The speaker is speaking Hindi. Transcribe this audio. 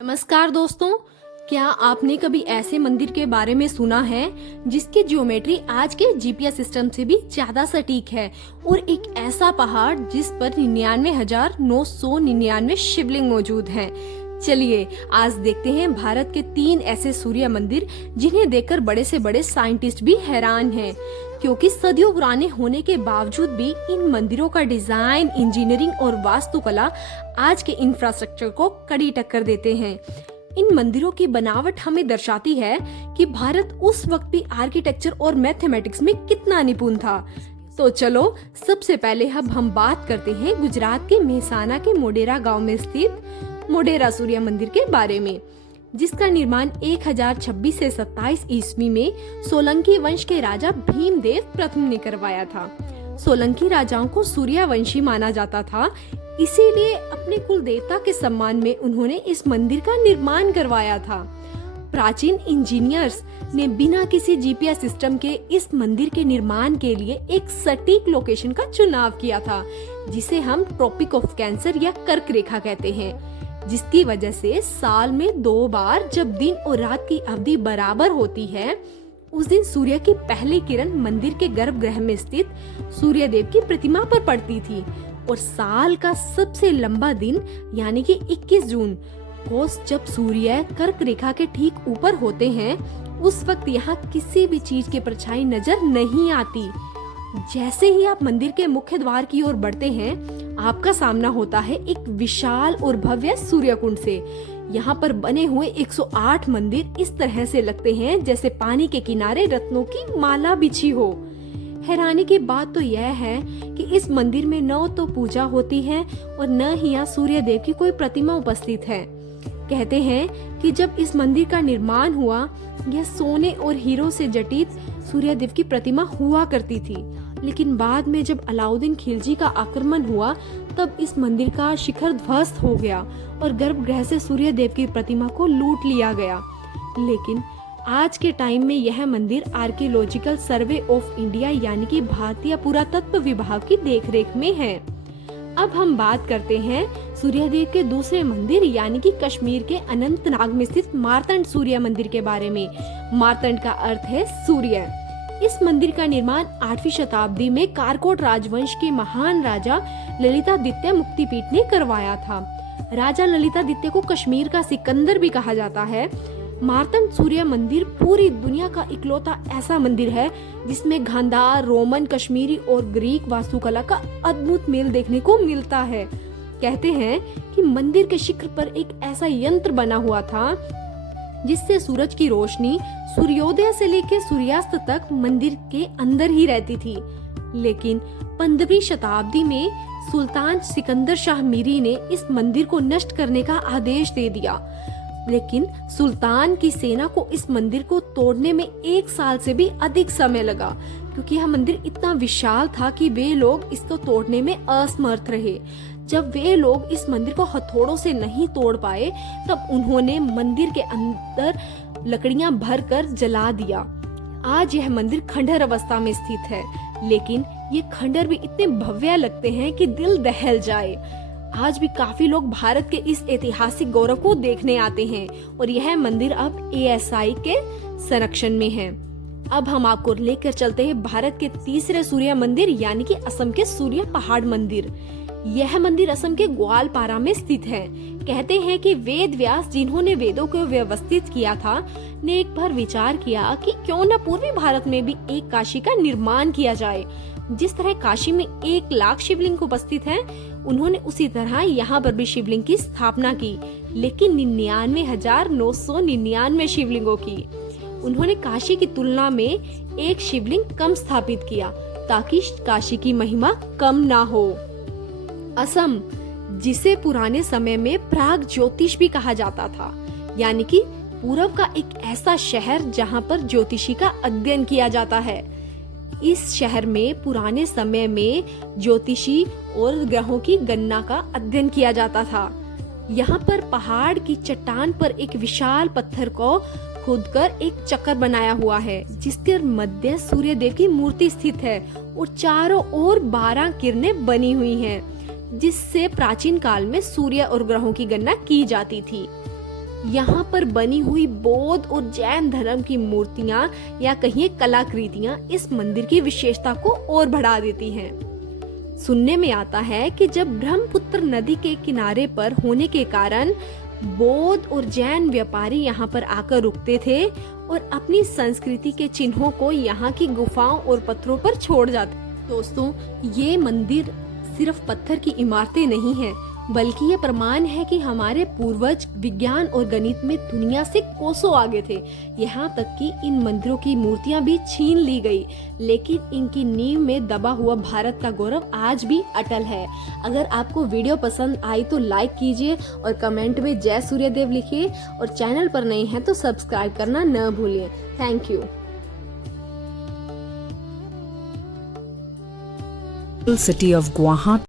नमस्कार दोस्तों, क्या आपने कभी ऐसे मंदिर के बारे में सुना है जिसकी ज्योमेट्री आज के जीपीएस सिस्टम से भी ज्यादा सटीक है और एक ऐसा पहाड़ जिस पर 99,999 शिवलिंग मौजूद हैं। चलिए आज देखते हैं भारत के 3 ऐसे सूर्य मंदिर जिन्हें देखकर बड़े से बड़े साइंटिस्ट भी हैरान हैं, क्योंकि सदियों पुराने होने के बावजूद भी इन मंदिरों का डिजाइन, इंजीनियरिंग और वास्तुकला आज के इंफ्रास्ट्रक्चर को कड़ी टक्कर देते हैं। इन मंदिरों की बनावट हमें दर्शाती है कि भारत उस वक्त भी आर्किटेक्चर और मैथमेटिक्स में कितना निपुण था। तो चलो सबसे पहले अब हम बात करते हैं गुजरात के मेहसाना के मोढेरा गांव में स्थित मोढेरा सूर्य मंदिर के बारे में, जिसका निर्माण 1026 से 27 ईस्वी में सोलंकी वंश के राजा भीमदेव प्रथम ने करवाया था। सोलंकी राजाओं को सूर्यवंशी माना जाता था, इसीलिए अपने कुल देवता के सम्मान में उन्होंने इस मंदिर का निर्माण करवाया था। प्राचीन इंजीनियर्स ने बिना किसी जीपीएस सिस्टम के इस मंदिर के निर्माण के लिए एक सटीक लोकेशन का चुनाव किया था, जिसे हम ट्रॉपिक ऑफ कैंसर या कर्क रेखा कहते हैं, जिसकी वजह से साल में 2 बार जब दिन और रात की अवधि बराबर होती है, उस दिन सूर्य की पहली किरण मंदिर के गर्भगृह में स्थित सूर्य देव की प्रतिमा पर पड़ती थी और साल का सबसे लंबा दिन यानी कि 21 जून को जब सूर्य कर्क रेखा के ठीक ऊपर होते हैं, उस वक्त यहाँ किसी भी चीज की परछाई नजर नहीं आती। जैसे ही आप मंदिर के मुख्य द्वार की ओर बढ़ते हैं, आपका सामना होता है एक विशाल और भव्य सूर्य कुंड से। यहाँ पर बने हुए 108 मंदिर इस तरह से लगते हैं जैसे पानी के किनारे रत्नों की माला बिछी हो। हैरानी की बात तो यह है कि इस मंदिर में न तो पूजा होती है और न ही यहाँ सूर्य देव की कोई प्रतिमा उपस्थित है। कहते हैं कि जब इस मंदिर का निर्माण हुआ, यह सोने और हीरो से जटित सूर्य देव की प्रतिमा हुआ करती थी, लेकिन बाद में जब अलाउद्दीन खिलजी का आक्रमण हुआ, तब इस मंदिर का शिखर ध्वस्त हो गया और गर्भगृह से सूर्य देव की प्रतिमा को लूट लिया गया। लेकिन आज के टाइम में यह मंदिर आर्कियोलॉजिकल सर्वे ऑफ इंडिया यानी कि भारतीय पुरातत्व विभाग की देखरेख में है। अब हम बात करते हैं सूर्यदेव के दूसरे मंदिर यानी कि कश्मीर के अनंतनाग में स्थित मार्तंड सूर्य मंदिर के बारे में। मार्तंड का अर्थ है सूर्य। इस मंदिर का निर्माण 8वीं शताब्दी में कारकोट राजवंश के महान राजा ललितादित्य मुक्तिपीठ ने करवाया था। राजा ललितादित्य को कश्मीर का सिकंदर भी कहा जाता है। मार्तंड सूर्य मंदिर पूरी दुनिया का इकलौता ऐसा मंदिर है जिसमें गांधार, रोमन, कश्मीरी और ग्रीक वास्तुकला का अद्भुत मेल देखने को मिलता है। कहते हैं कि मंदिर के शिखर पर एक ऐसा यंत्र बना हुआ था जिससे सूरज की रोशनी सूर्योदय से लेकर सूर्यास्त तक मंदिर के अंदर ही रहती थी। लेकिन 15वीं शताब्दी में सुल्तान सिकंदर शाह मीरी ने इस मंदिर को नष्ट करने का आदेश दे दिया, लेकिन सुल्तान की सेना को इस मंदिर को तोड़ने में 1 साल से भी अधिक समय लगा, क्योंकि यह मंदिर इतना विशाल था कि वे लोग इसको तोड़ने में असमर्थ रहे। जब वे लोग इस मंदिर को हथौड़ों से नहीं तोड़ पाए, तब उन्होंने मंदिर के अंदर लकड़ियां भरकर जला दिया। आज यह मंदिर खंडहर अवस्था में स्थित है, लेकिन ये खंडहर भी इतने भव्य लगते हैं कि दिल दहल जाए। आज भी काफी लोग भारत के इस ऐतिहासिक गौरव को देखने आते हैं और यह मंदिर अब एएसआई के संरक्षण में है। अब हम आपको लेकर चलते हैं भारत के तीसरे सूर्य मंदिर यानी कि असम के सूर्य पहाड़ मंदिर। यह मंदिर असम के ग्वालपारा में स्थित है। कहते हैं कि वेद व्यास, जिन्होंने वेदों को व्यवस्थित किया था, ने एक बार विचार किया कि क्यों न पूर्वी भारत में भी एक काशी का निर्माण किया जाए। जिस तरह काशी में 1 लाख शिवलिंग उपस्थित हैं, उन्होंने उसी तरह यहाँ पर भी शिवलिंग की स्थापना की, लेकिन 99,999 शिवलिंगों की। उन्होंने काशी की तुलना में एक शिवलिंग कम स्थापित किया ताकि काशी की महिमा कम ना हो। असम, जिसे पुराने समय में प्राग ज्योतिष भी कहा जाता था, यानी कि पूरब का एक ऐसा शहर जहाँ पर ज्योतिषी का अध्ययन किया जाता है। इस शहर में पुराने समय में ज्योतिषी और ग्रहों की गणना का अध्ययन किया जाता था। यहाँ पर पहाड़ की चट्टान पर एक विशाल पत्थर को खोदकर एक चक्र बनाया हुआ है, जिसके मध्य सूर्य देव की मूर्ति स्थित है और चारों ओर 12 किरणें बनी हुई हैं, जिससे प्राचीन काल में सूर्य और ग्रहों की गणना की जाती थी। यहाँ पर बनी हुई बौद्ध और जैन धर्म की मूर्तियाँ या कहिए कलाकृतियाँ इस मंदिर की विशेषता को और बढ़ा देती हैं। सुनने में आता है कि जब ब्रह्मपुत्र नदी के किनारे पर होने के कारण बौद्ध और जैन व्यापारी यहाँ पर आकर रुकते थे और अपनी संस्कृति के चिन्हों को यहाँ की गुफाओं और पत्थरों पर छोड़ जाते। दोस्तों, ये मंदिर सिर्फ पत्थर की इमारतें नहीं है, बल्कि ये प्रमाण है कि हमारे पूर्वज विज्ञान और गणित में दुनिया से कोसों आगे थे। यहाँ तक कि इन मंदिरों की मूर्तियां भी छीन ली गई, लेकिन इनकी नींव में दबा हुआ भारत का गौरव आज भी अटल है। अगर आपको वीडियो पसंद आई तो लाइक कीजिए और कमेंट में जय सूर्यदेव लिखिए, और चैनल पर नए हैं तो सब्सक्राइब करना न भूलिए। Thank you. City of Guwahati